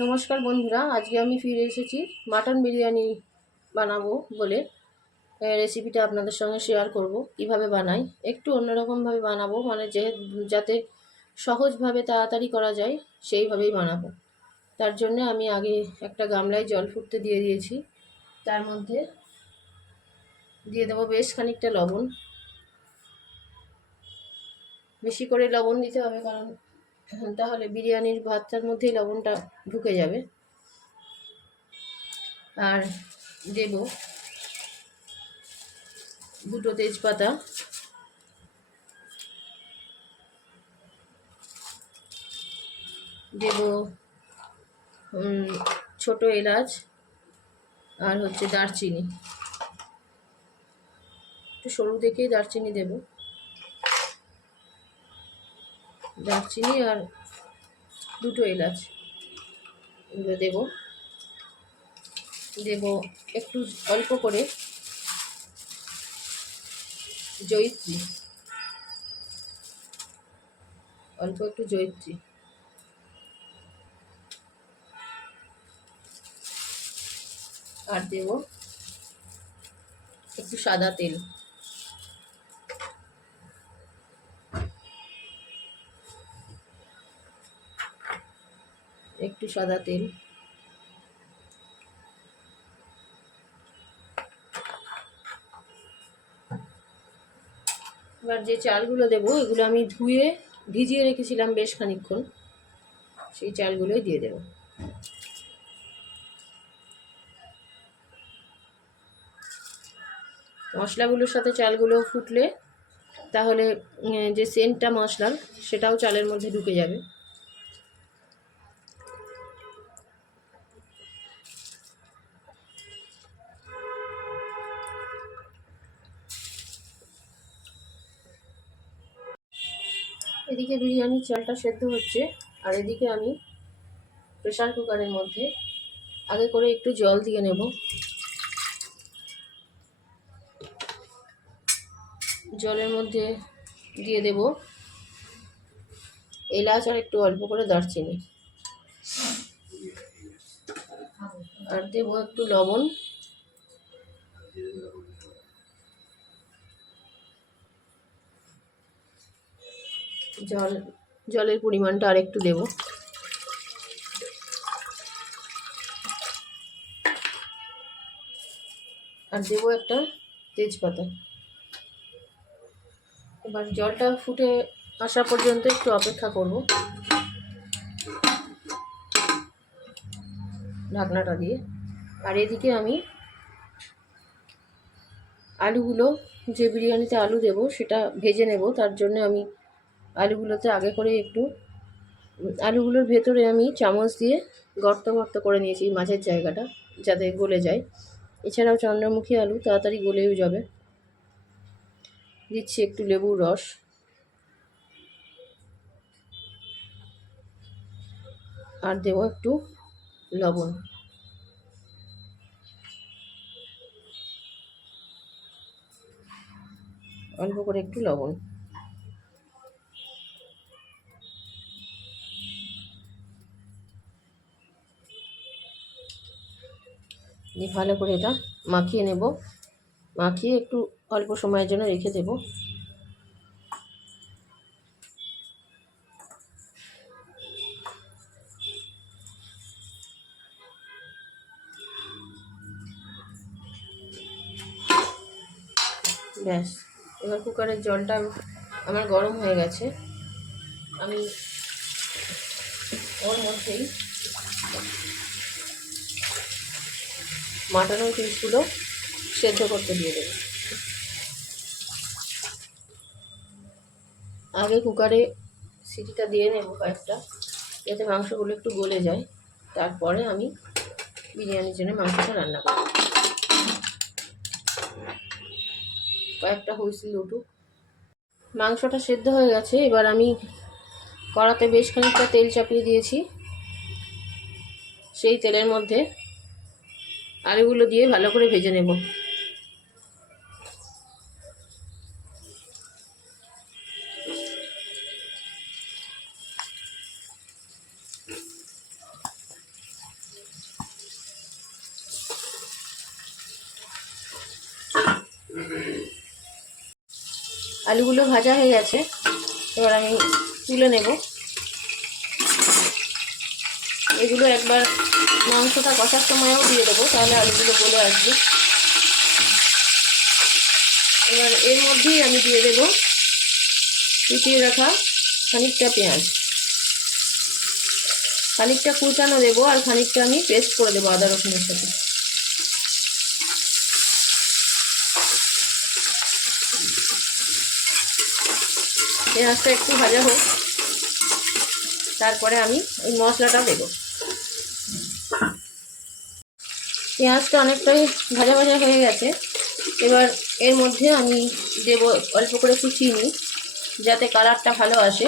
নমস্কার বন্ধুরা, আজকে আমি ফিরে এসেছি মাটন বিরিয়ানি বানাবো বলে। রেসিপিটা আপনাদের সঙ্গে শেয়ার করব কিভাবে বানাই। একটু অন্যরকমভাবে বানাবো, মানে যাতে সহজভাবে তাড়াতাড়ি করা যায় সেইভাবেই বানাবো। তার জন্য আমি আগে একটা গামলায় জল ফুটতে দিয়ে দিয়েছি। তার মধ্যে দিয়ে দেবো বেশ খানিকটা লবণ। বেশি করে লবণ দিতে হবে, কারণ তাহলে বিরিয়ানির ভাতটার মধ্যেই লবণটা ঢুকে যাবে। আর দেব দুটো তেজপাতা, দেব ছোট এলাচ, আর হচ্ছে দারচিনি, একটু সরু দেখেই দারচিনি দেব। দারচিনি আর দুটো এলাচ এগুলো দেব। একটু অল্প করে জয়িত্রী, অল্প একটু জয়িত্রী। আর দেব একটু সাদা তেল। একটু সাদা তেল। এবার যে চালগুলো দেবো এগুলো আমি ধুয়ে ভিজিয়ে রেখেছিলাম বেশ খানিকক্ষণ, সেই চালগুলোই দিয়ে দেব। মশলাগুলোর সাথে চালগুলো ফুটলে তাহলে যে সেন্টটা মশলার সেটাও চালের মধ্যে ঢুকে যাবে। এদিকে বিরিয়ানির চালটা সেদ্ধ হচ্ছে, আর এদিকে আমি প্রেসার কুকারের মধ্যে আগে করে একটু জল দিয়ে নেব। জলের মধ্যে দিয়ে দেব এলাচ আর একটু অল্প করে দারচিনি, আর দেব একটু লবণ। জলের পরিমাণটা আর একটু দেব। আর দেব একটা তেজপাতা। এবার জলটা ফুটে আসা পর্যন্ত একটু অপেক্ষা করব ঢাকনাটা দিয়ে। আর এদিকে আমি আলুগুলো, যে বিরিয়ানিতে আলু দেব সেটা ভেজে নেব। তার জন্য আমি আলুগুলোতে আগে করে আলুগুলোর ভেতরে আমি চামচ দিয়ে গর্ত গর্ত করে নিয়েছি মাঝের জায়গাটা, যাতে গলে যায়। এছাড়াও চন্দ্রমুখী আলু তাড়াতাড়ি গলেও যাবে। দিচ্ছি একটু লেবুর রস, আর দেব একটু লবণ। অল্প করে একটু লবণ। দিয়ে ভালো করে এটা মাখিয়ে নেব। মাখিয়ে একটু অল্প সময়ের জন্য রেখে দেব। ব্যাস, এবার কুকারের জলটা আমার গরম হয়ে গেছে। আমি ওর মধ্যেই মাটনের পিসগুলো সেদ্ধ করতে দিয়ে দেব। আগে কুকারে সিটিটা দিয়ে নেব কয়েকটা, যাতে মাংসগুলো একটু গলে যায়। তারপরে আমি বিরিয়ানির জন্য মাংসটা রান্না করব। কয়েকটা হুইসেল উঠুক। মাংসটা সেদ্ধ হয়ে গেছে। এবার আমি কড়াতে বেশ খানিকটা তেল চাপিয়ে দিয়েছি। সেই তেলের মধ্যে আলুগুলো দিয়ে ভালো করে ভেজে নেব। আলুগুলো ভাজা হয়ে গেছে, এবার আমি তুলে নেব। এগুলো একবার মাংসটা কষার সময়ও দিয়ে দেবো, তাহলে আলুগুলো গলে আসবে। এবার এর মধ্যেই আমি দিয়ে দেবো কুচিয়ে রাখা খানিকটা পেঁয়াজ, খানিকটা কুচানো দেবো আর খানিকটা আমি পেস্ট করে দেবো আদা রসুনের সাথে। পেঁয়াজটা একটু ভাজা হোক, তারপরে আমি ওই মশলাটা দেবো। পেঁয়াজটা অনেকটাই ভাজা ভাজা হয়ে গেছে, এবার এর মধ্যে আমি দেবো অল্প করে একটু চিনি, যাতে কালারটা ভালো আসে।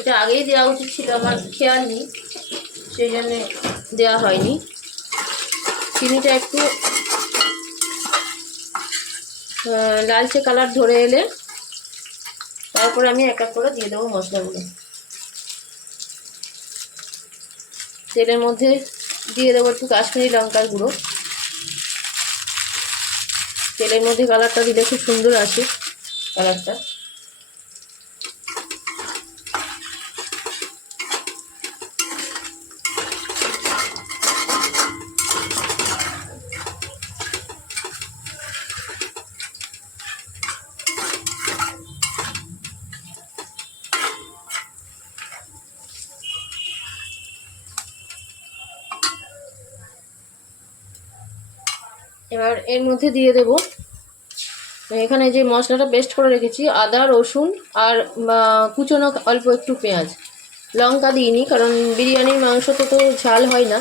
এটা আগেই দেওয়া উচিত ছিল, আমার খেয়াল নেই, সেই জন্যে দেওয়া হয়নি। চিনিটা একটু লালচে কালার ধরে এলে তারপরে আমি এক এক করে দিয়ে দেবো মশলাগুলো। তেলের মধ্যে দিয়ে দেবো একটু কাশ্মীরি লঙ্কার গুঁড়ো। তেলের মধ্যে কালারটা দিলে খুব সুন্দর আসে কালারটা। এবার এর মধ্যে দিয়ে দেব এখানে যে মশলাটা পেস্ট করে রেখেছি, আদা রসুন আর কুচনো অল্প একটু পেঁয়াজ। লঙ্কা দিইনি, কারণ বিরিয়ানির মাংসতে তো ঝাল হয় না,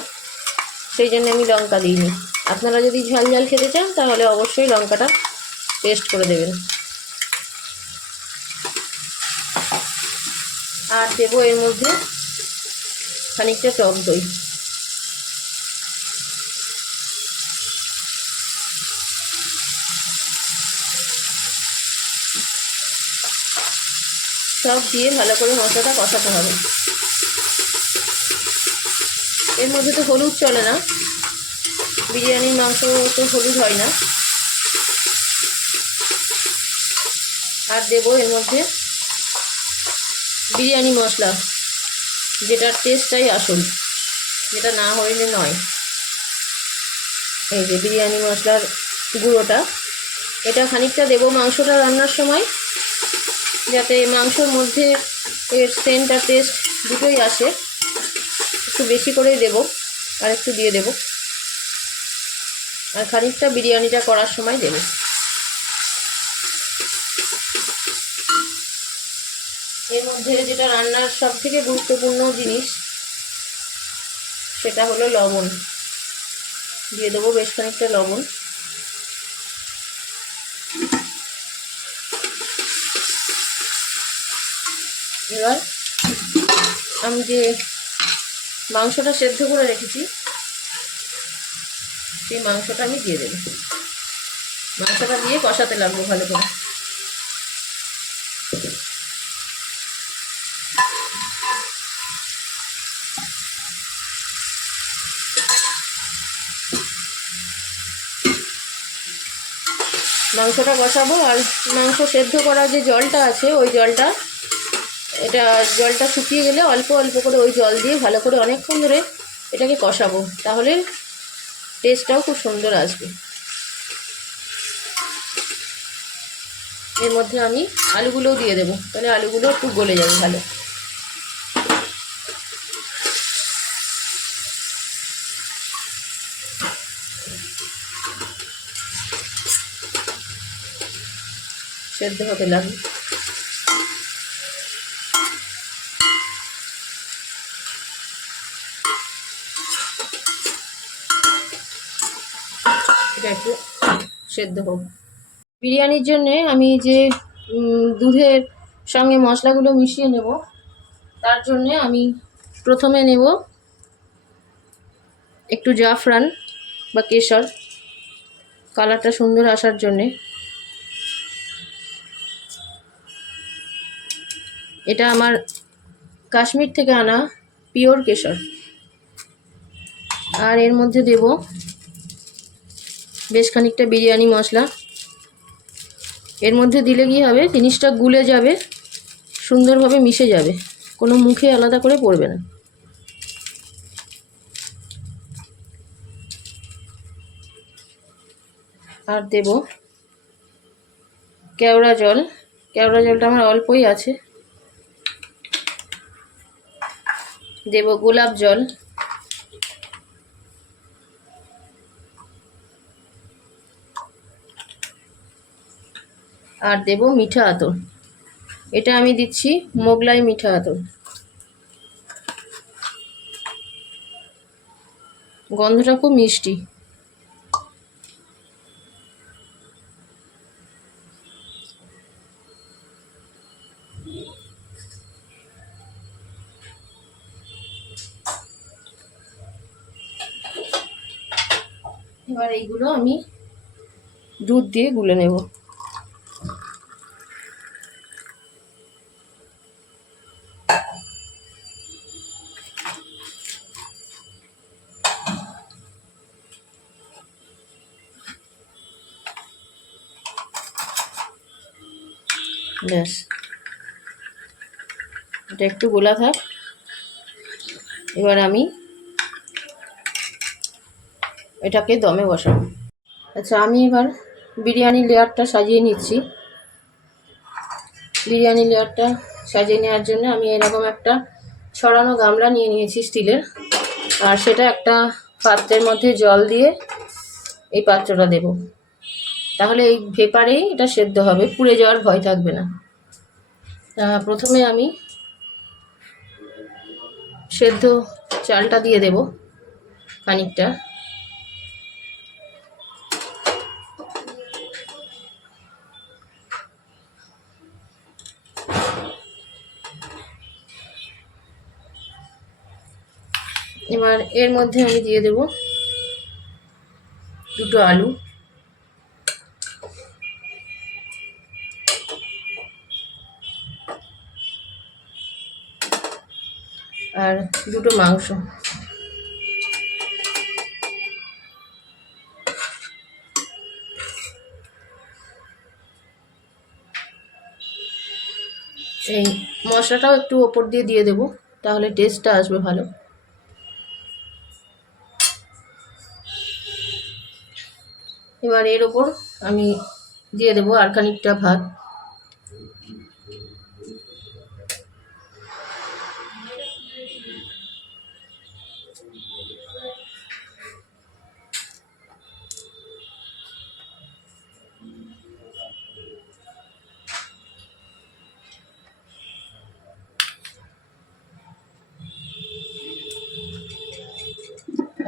সেই জন্য আমি লঙ্কা দিইনি। আপনারা যদি ঝাল ঝাল খেতে চান তাহলে অবশ্যই লঙ্কাটা পেস্ট করে দেবেন। আর দেবো এর মধ্যে খানিকটা টক দই। সব দিয়ে ভালো করে মশলাটা কষাতে হবে। এর মধ্যে তো হলুদ চলে না, বিরিয়ানির মাংস তো হলুদ হয় না। আর দেবো এর মধ্যে বিরিয়ানি মশলা, যেটার টেস্টটাই আসল, যেটা না হইলে নয়। এই যে বিরিয়ানি মশলার গুঁড়োটা, এটা খানিকটা দেবো মাংসটা রান্নার সময়, যাতে মাংসর মধ্যে এর সেন্ট আর টেস্ট দুটোই আসে। একটু বেশি করেই দেবো, আর একটু দিয়ে দেবো। আর খানিকটা বিরিয়ানিটা করার সময় দেবো। এর মধ্যে যেটা রান্নার সব থেকে গুরুত্বপূর্ণ জিনিস, সেটা হলো লবণ। দিয়ে দেবো বেশ খানিকটা লবণ। এবার আমি যে মাংসটা সেদ্ধ করে রেখেছি, সেই মাংসটা আমি দিয়ে দেবো। মাংসটা দিয়ে কষাতে লাগবো ভালো করে। মাংসটা কষাবো, আর মাংস সেদ্ধ করা যে জলটা আছে, ওই জলটা জলটা শুকিয়ে গেলে অল্প অল্প করে ওই জল দিয়ে ভালো করে অনেকক্ষণ ধরে এটাকে কষাবো, তাহলে টেস্টটাও খুব সুন্দর আসবে। এর মধ্যে আমি আলুগুলোও দিয়ে দেবো, তাহলে আলুগুলো একটু গলে যাবে ভালো। সেদ্ধ হতে লাগবে। এটা একটু সেদ্ধ হোক। বিরিয়ানির জন্যে আমি যে দুধের সঙ্গে মশলাগুলো মিশিয়ে নেব, তার জন্যে আমি প্রথমে নেব একটু জাফরান বা কেশর, কালারটা সুন্দর আসার জন্যে। এটা আমার কাশ্মীর থেকে আনা পিওর কেশর। আর এর মধ্যে দেব বেশ খানিকটা বিরিয়ানি মশলা, এর মধ্যে দিলে কি হবে, জিনিসটা গুলে যাবে, সুন্দরভাবে মিশে যাবে, কোনো মুখে আলাদা করে পড়বে না। আর দেব কেওড়া জল। কেওড়া জলটা আমার অল্পই আছে। দেব গোলাপ জল। আর দেব মিঠা আতর। এটা আমি দিচ্ছি মোগলাই মিঠা আতর, গন্ধটা খুব মিষ্টি। এবার এইগুলো আমি দুধ দিয়ে গুলে নেব। ব্যাস, এটা একটু গোলা থাক। এবার আমি এটাকে দমে বসাবো। আচ্ছা, আমি এবার বিরিয়ানি লেয়ারটা সাজিয়ে নিচ্ছি। বিরিয়ানি লেয়ারটা সাজিয়ে নেওয়ার জন্য আমি এরকম একটা ছড়ানো গামলা নিয়ে নিয়েছি স্টিলের, আর সেটা একটা পাত্রের মধ্যে জল দিয়ে এই পাত্রটা দেব। তাহলে এই ভেপারেই এটা সেদ্ধ হবে, পুড়ে যাওয়ার ভয় থাকবে না। প্রথমে আমি সেদ্ধ চালটা দিয়ে দেব খানিকটা। এবার এর মধ্যে আমি দিয়ে দেব দুটো আলু, আর দুটো মাংস। এই মশলাটাও একটু ওপর দিয়ে দেব, তাহলে টেস্টটা আসবে ভালো। এবার এর ওপর আমি দিয়ে দেব আর খানিকটা ভাত।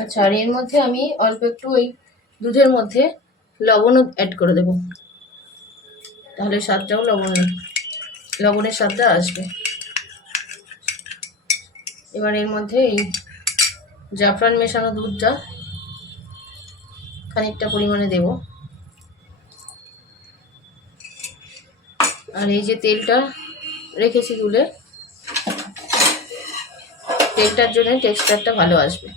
আচ্ছা, আর এর মধ্যে আমি অল্প একটু ওই দুধের মধ্যে লবণও অ্যাড করে দেব, তাহলে স্বাদটাও লবণের স্বাদটা আসবে। এবার এর মধ্যে এই জাফরান মেশানো দুধটা খানিকটা পরিমাণে দেব, আর এই যে তেলটা রেখেছি তুলে, তেলটার জন্য টেক্সচারটা ভালো আসবে।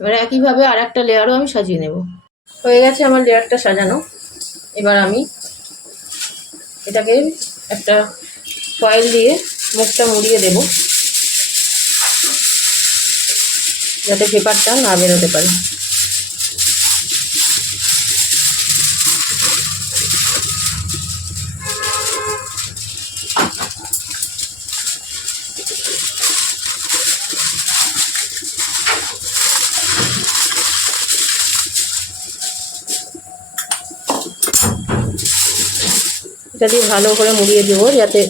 এবার একইভাবে আর একটা লেয়ারও আমি সাজিয়ে নেব। হয়ে গেছে আমার লেয়ারটা সাজানো। এবার আমি এটাকে একটা ফয়েল দিয়ে মুখটা মুড়িয়ে দেব, যাতে ভেপারটা না বেরোতে পারে। এটা দিয়ে ভালো করে মুড়িয়ে দেবো, যাতে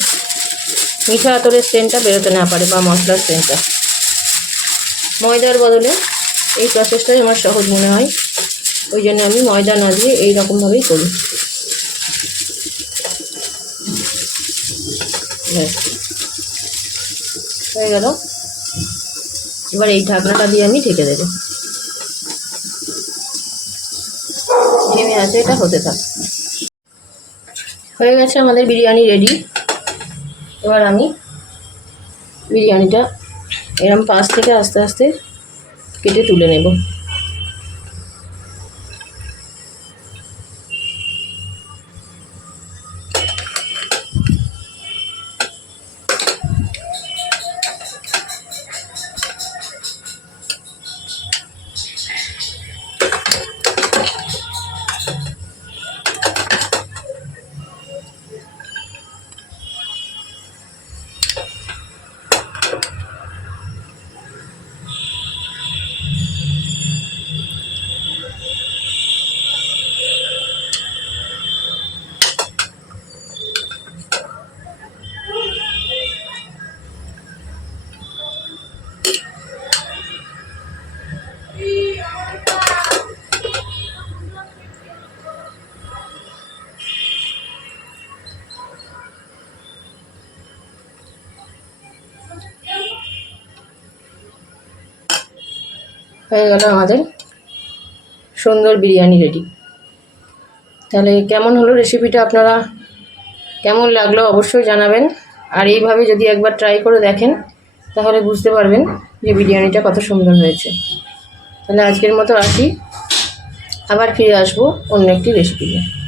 মিঠা আতরের সেন্টটা বেরোতে না পারে বা মশলার সেন্টটা। ময়দার বদলে এই প্রসেসটাই আমার সহজ মনে হয়, ওই জন্য আমি ময়দা না দিয়ে এই রকমভাবেই করি। হয়ে গেল। এবার এই ঢাকনাটা দিয়ে আমি ঢেকে দেবো, ঢেমে আছে, এটা হতে থাক। হয়ে গেছে আমাদের বিরিয়ানি রেডি। এবার আমি বিরিয়ানিটা এরকম পাশ থেকে আস্তে আস্তে কেটে তুলে নেব। হয়ে গেল আমাদের সুন্দর বিরিয়ানি রেডি। তাহলে কেমন হলো রেসিপিটা, আপনারা কেমন লাগলো অবশ্যই জানাবেন। আর এইভাবে যদি একবার ট্রাই করে দেখেন তাহলে বুঝতে পারবেন যে বিরিয়ানিটা কত সুন্দর হয়েছে। তাহলে আজকের মতো আসি, আবার ফিরে আসবো অন্য একটি রেসিপি নিয়ে।